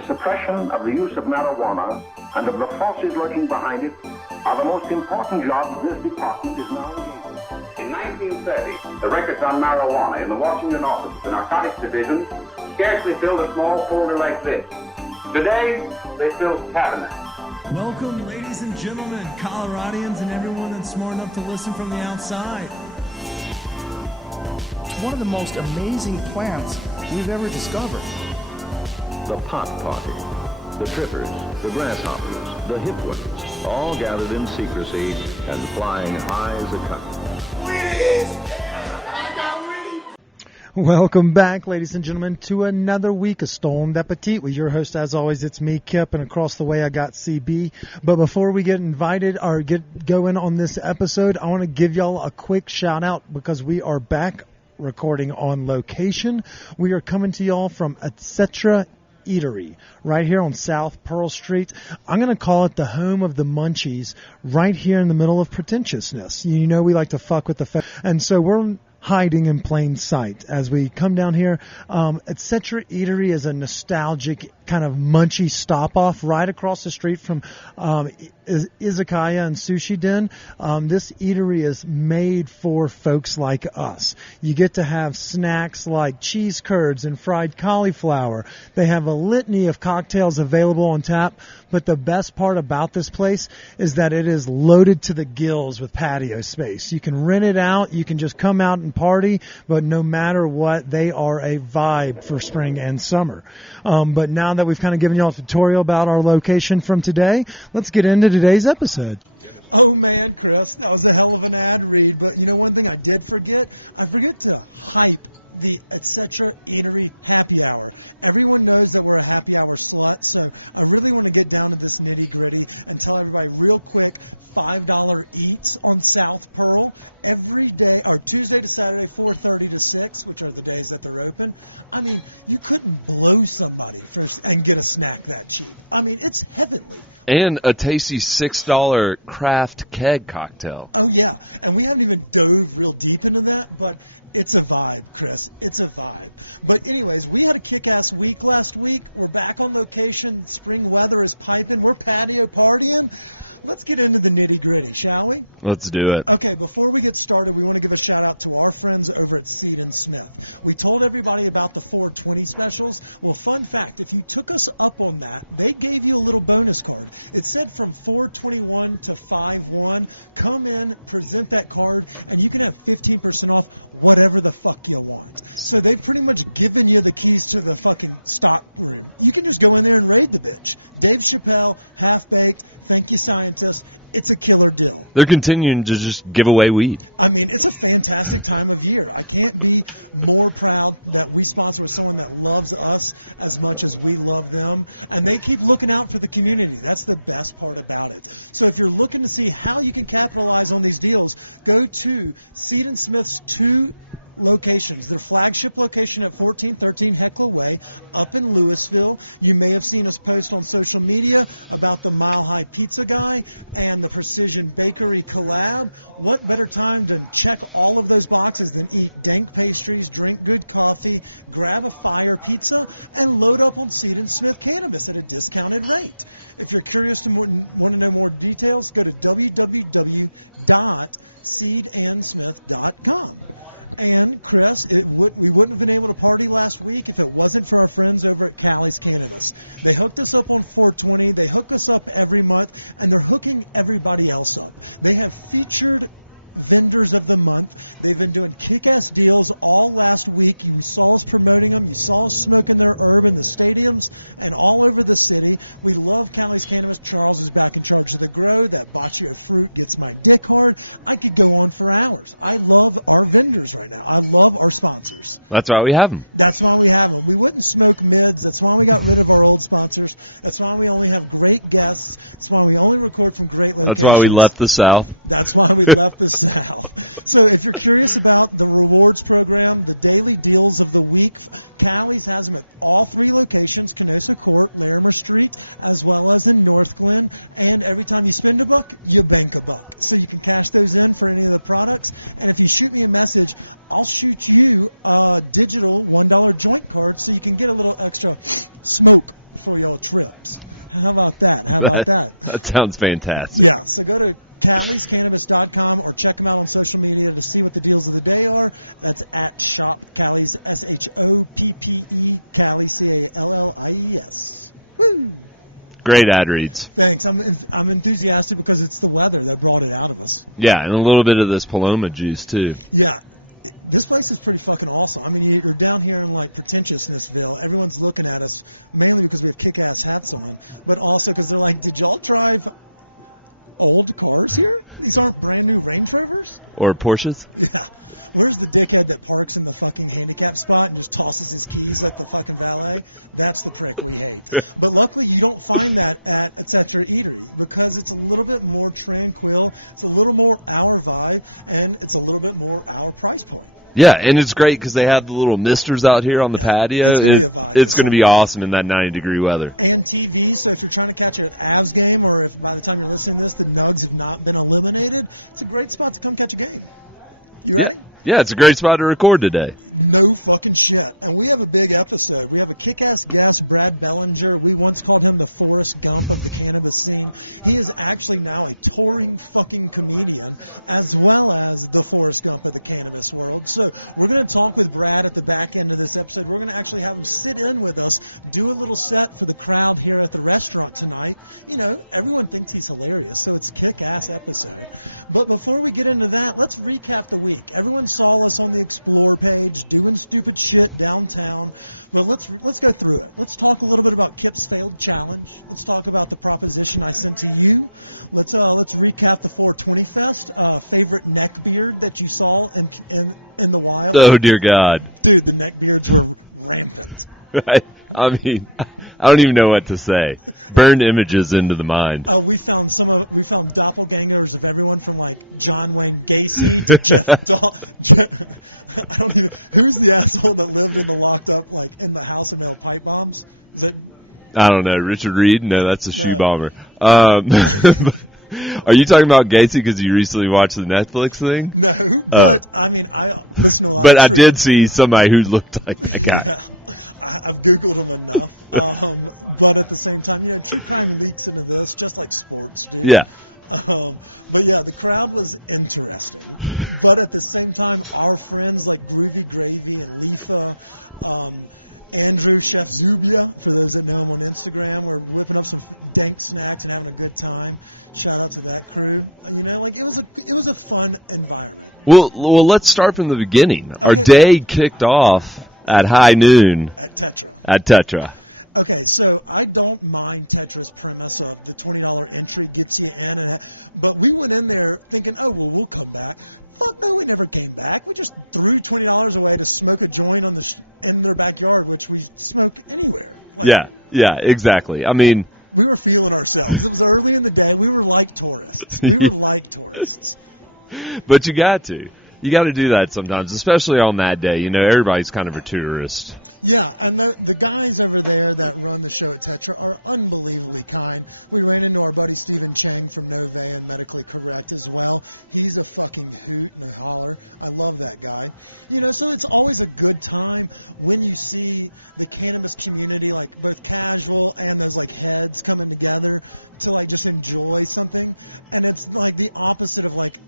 the suppression of the use of marijuana and of the forces lurking behind it are the most important jobs this department is now engaged in. In 1930, the records on marijuana in the Washington office of the Narcotics Division scarcely filled a small folder like this. Today, they fill cabinets. Welcome, ladies and gentlemen, Coloradians and everyone that's smart enough to listen from the outside. One of the most amazing plants we've ever discovered. The pot party, the trippers, the grasshoppers, the hip ones, all gathered in secrecy and flying high as a kite. Welcome back, ladies and gentlemen, to another week of Stoned Appetit with your host, as always, it's me, Kip, and across the way I got CB. But before we get invited or get going on this episode, I want to give y'all a quick shout out because we are back recording on location. We are coming to y'all from Etc. Eatery right here on South Pearl Street. I'm going to call it the home of the munchies right here in the middle of pretentiousness. You know we like to fuck with the and so we're hiding in plain sight as we come down here. Etc. Eatery is a nostalgic kind of munchy stop-off right across the street from Izakaya and Sushi Den. This eatery is made for folks like us. You get to have snacks like cheese curds and fried cauliflower. They have a litany of cocktails available on tap, but the best part about this place is that it is loaded to the gills with patio space. You can rent it out. You can just come out and party, but no matter what, they are a vibe for spring and summer. But now that we've kind of given you all a tutorial about our location from today, let's get into today's episode. Oh man, Chris, that was a hell of an ad read, but you know one thing I did forget? I forgot to hype the Etc. Eatery happy hour. Everyone knows that we're a happy hour slut, so I really want to get down to this nitty-gritty and tell everybody real quick, $5 eats on South Pearl every day, or Tuesday to Saturday, 4:30 to 6, which are the days that they're open. I mean, you couldn't blow somebody and get a snack that cheap. I mean, it's heaven. And a tasty $6 craft keg cocktail. Oh, yeah. And we haven't even dove real deep into that, but it's a vibe, Chris. It's a vibe. But anyways, we had a kick-ass week last week. We're back on location. Spring weather is piping. We're patio partying. Let's get into the nitty-gritty, shall we? Let's do it. Okay, before we get started, we want to give a shout-out to our friends over at Seed & Smith. We told everybody about the 420 specials. Well, fun fact, if you took us up on that, they gave you a little bonus card. It said from 421 to 51, come in, present that card, and you can have 15% off whatever the fuck you want. So they've pretty much given you the keys to the fucking stock room. You can just go in there and raid the bitch. Dave Chappelle, Half-Baked, Thank You Scientist. It's a killer deal. They're continuing to just give away weed. I mean, it's a fantastic time of year. I can't be more proud that we sponsor someone that loves us as much as we love them. And they keep looking out for the community. That's the best part about it. So if you're looking to see how you can capitalize on these deals, go to Seed & Smith's 2 locations. Their flagship location at 1413 Heckler Way up in Louisville. You may have seen us post on social media about the Mile High Pizza Guy and the Precision Bakery collab. What better time to check all of those boxes than eat dank pastries, drink good coffee, grab a fire pizza, and load up on Seed & Smith cannabis at a discounted rate. If you're curious and want to know more details, go to www.seedandsmith.com. And, Chris, we wouldn't have been able to party last week if it wasn't for our friends over at Cali's Cannabis. They hooked us up on 420. They hook us up every month, and they're hooking everybody else up. They have featured vendors of the month. They've been doing kick-ass deals all last week. You saw us promoting them. You saw us smoking their herb in the stadiums and all over the city. We love Cali's Cannabis. Charles is back in charge of the grow. That box of fruit gets my dick hard. I could go on for hours. I love our vendors right now. I love our sponsors. That's why we have them. That's why we have them. We wouldn't smoke mids. That's why we got rid of our old sponsors. That's why we only have great guests. That's why we only record from great locations. That's why we left the South. That's why we left the South. So if you're curious about the rewards program, the daily deals of the week, Cali's has them at all 3 locations, Kenosha Court, Larimer Street, as well as in North Glen. And every time you spend a buck, you bank a buck. So you can cash those in for any of the products. And if you shoot me a message, I'll shoot you a digital $1 joint card so you can get a little extra smoke real trips. How about that? How about That sounds fantastic. Yeah, so go to CannabisCannabis.com or check them out on social media to see what the deals of the day are. That's at Shop Callies, SHOPPE, Callies, CALLIES. Woo! Great ad reads. Thanks. I'm enthusiastic because it's the weather that brought it out of us. Yeah, and a little bit of this Paloma juice, too. Yeah. This place is pretty fucking awesome. I mean, we're down here in, like, Pretentiousnessville. Everyone's looking at us, mainly because we have kick-ass hats on, but also because they're like, did y'all drive old cars here? These aren't brand new Range Rovers? Or Porsches? Yeah. Where's the dickhead that parks in the fucking handicap spot and just tosses his keys like the fucking valet? That's the prick we hate. But luckily, you don't find that at your eatery because it's a little bit more tranquil, it's a little more our vibe, and it's a little bit more our price point. Yeah, and it's great because they have the little misters out here on the patio. It's going to be awesome in that 90-degree weather. And TV, so if you're trying to catch an Avs game, or if by the time you're listening to this, the Nugs have not been eliminated, it's a great spot to come catch a game. Yeah, it's a great spot to record today. No fucking shit. And we have a big episode. We have a kick-ass guest, Brad Bellinger. We once called him the Forrest Gump of the cannabis scene. He is actually now a touring fucking comedian, as well as the Forrest Gump of the cannabis world. So we're going to talk with Brad at the back end of this episode. We're going to actually have him sit in with us, do a little set for the crowd here at the restaurant tonight. You know, everyone thinks he's hilarious, so it's a kick-ass episode. But before we get into that, let's recap the week. Everyone saw us on the Explore page doing stupid shit downtown. But let's go through it. Let's talk a little bit about Kip's failed challenge. Let's talk about the proposition I sent to you. Let's recap the 420 Fest. Favorite neck beard that you saw in the wild. Oh, dear God. Dude, the neck beards are rampant. I mean, I don't even know what to say. Burned images into the mind. We found doppelgangers of everyone from like John Wayne Gacy. I don't know who's the asshole that lived in the locked up like in the house and had pipe bombs. I don't know. Richard Reed? No, that's a shoe bomber. Are you talking about Gacy because you recently watched the Netflix thing? No. Oh. I mean, I don't. But I did see somebody who looked like that guy. I've Googled him enough. But at the same time, you're kind weeks into this, just like sports. Yeah. But yeah, the crowd was interesting. But at the same time, our friends like Groovy Gravy and Lefa, Andrew Chef Zubia, for those that know him on Instagram, were whipping up some dank snacks and having a good time. Shout out to that crew. And, you know, like it was a fun environment. Well, let's start from the beginning. Our day kicked off at high noon at Tetra. Okay, so I don't mind Tetra's premise of the $20 entry gets you in it, but we went in there thinking, oh, well, we'll come back. Fuck no, we never came back. We just threw $20 away to smoke a joint in their backyard, which we smoked anywhere. Yeah, exactly. I mean, we were feeling ourselves. It was early in the day. We were like tourists. But you got to do that sometimes, especially on that day. You know, everybody's kind of a tourist. Yeah, and the guys over there that run the show at Tetra are unbelievably kind. We ran into our buddy Stephen Chang from their van, Medically Correct as well. He's a fucking hoot and holler. I love that guy. You know, so it's always a good time when you see the cannabis community, like both casual and those like heads coming together to like just enjoy something. And it's like the opposite of like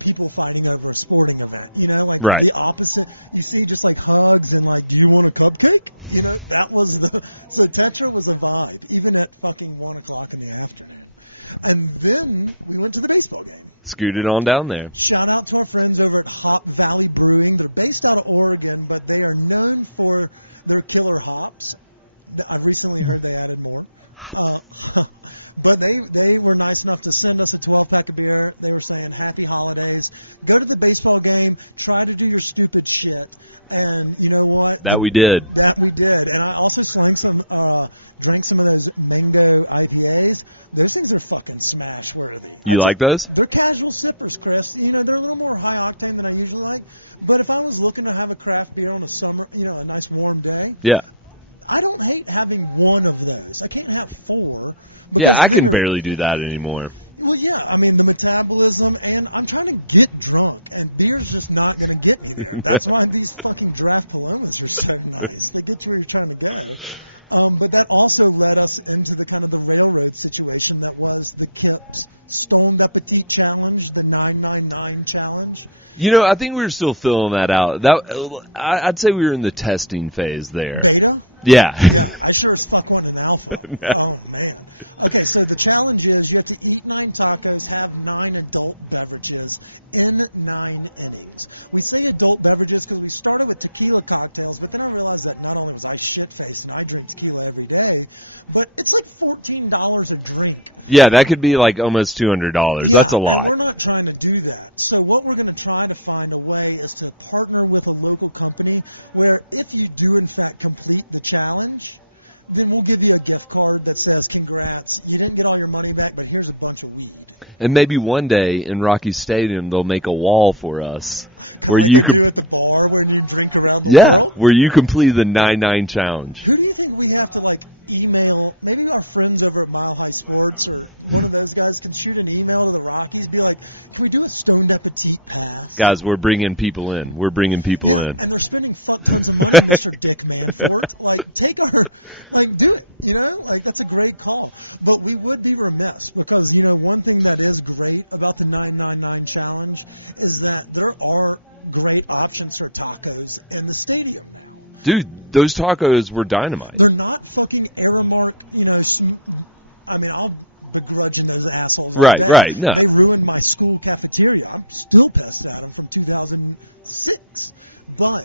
people fighting over a sporting event, you know, like right. The opposite. You see just like hugs and like, do you want a cupcake? You know, that was so Tetra was a vibe, even at fucking 1 o'clock in the afternoon. And then we went to the baseball game. Scooted on down there. Shout out to our friends over at Hop Valley Brewing. They're based out of Oregon, but they are known for their killer hops. I recently heard they added more. But they were nice enough to send us a 12-pack of beer. They were saying, happy holidays. Go to the baseball game. Try to do your stupid shit. And you know what? That we did. And I also drank some of those mango IPAs. Those things are fucking smash-worthy. You like those? They're casual sippers, Chris. You know, they're a little more high-octane than I usually like. But if I was looking to have a craft beer in the summer, you know, a nice warm day, yeah. I don't hate having one of those. I can't have 4. Yeah, I can barely do that anymore. Well, Yeah, I mean, the metabolism, and I'm trying to get drunk, and beer's just not going to get me. That's why these fucking draft dilemmas are so nice. They get you where you're trying to go. But that also led us into the kind of the railroad situation that was the Kemp's Stoned Appetit challenge, the 999 challenge. You know, I think we were still filling that out. I'd say we were in the testing phase there. Beta? Yeah. I sure as fuck wasn't an alpha. No. Oh, man. Okay, so the challenge is you have to eat 9 tacos, have 9 adult beverages in 9 innings. We say adult beverages because we started with tequila cocktails, but then I realized that not only was I shit-faced and I drink tequila every day, but it's like $14 a drink. Yeah, that could be like almost $200. That's a lot. We're not trying to do that. So what we're going to try to find a way is to partner with a local company where if you do in fact complete the challenge, then we'll give you a gift card that says, congrats, you didn't get all your money back, but here's a bunch of weed. And maybe one day in Rocky Stadium they'll make a wall for us where you Do can, it at the bar when you drink around the yeah, bar. where you complete the 9-9 challenge. Who do you think we have to, like, email? Maybe our friends over at Mile High Sports or one of those guys can shoot an email to the Rocky and be like, can we do a Stoned Appetit pass? Guys, we're bringing people in. We're bringing people in. And we're spending fuckloads of money on your dick man for it. Like, take our, like, do it, you know? Like, that's a great call. But we would be remiss because, you know, one thing that is great about the 999 challenge is that there are great options for tacos in the stadium. Dude, those tacos were dynamite. They're not fucking Aramark, you know, I mean, I'll begrudge those assholes. Right, no. They ruined my school cafeteria. I'm still pissed at them from 2006. But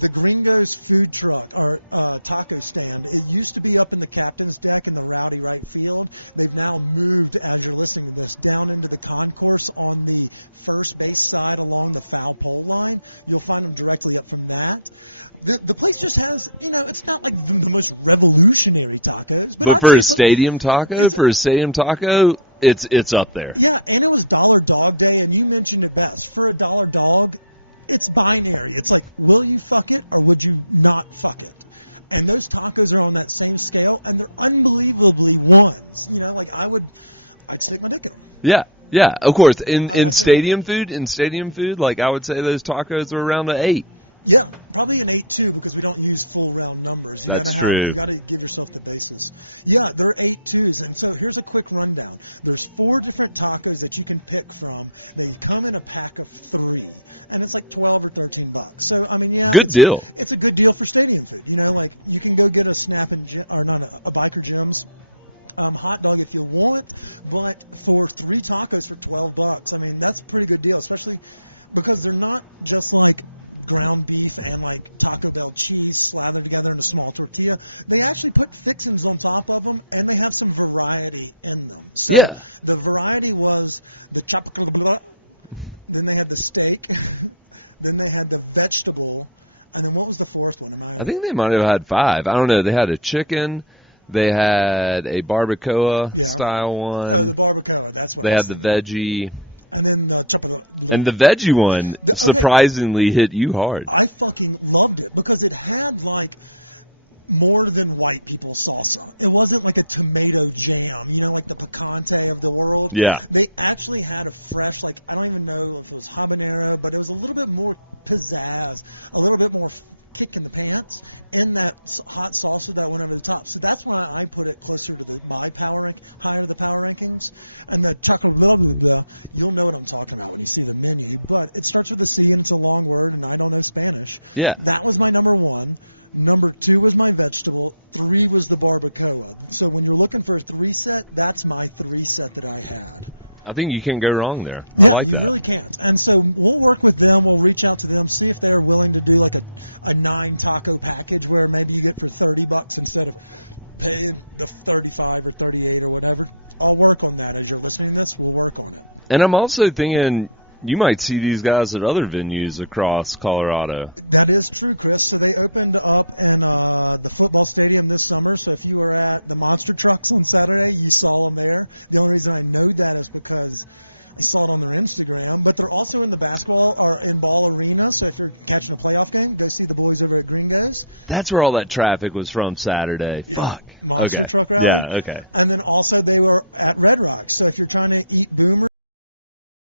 the Gringo's food truck or taco stand, it used to be up in the captain's deck in the rowdy right field. They've now moved, as you're listening to this, down into the concourse on the first base side along the foul pole line. You'll find them directly up from that. The place just has, you know, it's not like the most revolutionary tacos. But for a stadium taco, it's up there. Yeah, and it was Dollar Dog Day, and you mentioned about for a dollar dog, it's binary. It's like, will you fuck it or would you not fuck it? And those tacos are on that same scale, and they're unbelievably nuts. You know, like I'd say my name. Yeah, of course. In stadium food, like I would say those tacos are around the 8. Yeah, probably an 8 too, because we don't use full round numbers. That's true. You gotta give yourself the basis. Yeah, they're 8 twos, and so here's a quick rundown. There's 4 different tacos that you can pick from, and they come in a pack of 3, and it's like $12 or $13. So I mean, yeah, Good deal. It's a good deal for stadium food. You know, like you can go get a Snap and Jim, or not a Biker Jim's hot dog if you want, but for 3 tacos for $12, I mean that's a pretty good deal, especially because they're not just like ground beef and like Taco Bell cheese slapping together in a small tortilla. They actually put fixings on top of them, and they have some variety in them. So Yeah. the variety was the chocolate block, then they had the steak, then they had the vegetable, and then what was the 4th one? I think they might have had 5. I don't know. They had a chicken. They had a barbacoa style one. They had the veggie. And then the chocolate. And the veggie one surprisingly hit you hard. I fucking loved it because it had like more than white people salsa. It wasn't like a tomato jam, you know, like the picante of the world. Yeah. They actually had a fresh, like, I don't even know if it was habanero, but it was a little bit more pizzazz, a little bit more kick in the pants, and that hot salsa that went over the top. So that's why I put it closer to the higher of the power rankings. And the Taco Bell, you'll know what I'm talking about when you see the menu. But it starts with a C, and it's a long word, and I don't know Spanish. Yeah. That was my number 1. Number 2 was my vegetable. 3 was the barbacoa. So when you're looking for a 3 set, that's my 3 set that I had. I think you can't go wrong there. I like You that. really can't. And so we'll work with them. We'll reach out to them, see if they're willing to do like a 9 taco package where maybe you get for $30 instead of paying 35 or 38 or whatever. I'll work on that. As you're listening to this, we'll work on it. And I'm also thinking you might see these guys at other venues across Colorado. That is true, Chris. So they opened up in the football stadium this summer. So if you were at the monster trucks on Saturday, you saw them there. The only reason I know that is because You saw it on their Instagram, but they're also in the basketball or in ball arena. So if you're catching a playoff game, go see the boys over at Green Days. That's where all that traffic was from Saturday. Fuck. Okay. Yeah, okay. And then also they were at Red Rock. So if you're trying to eat boomer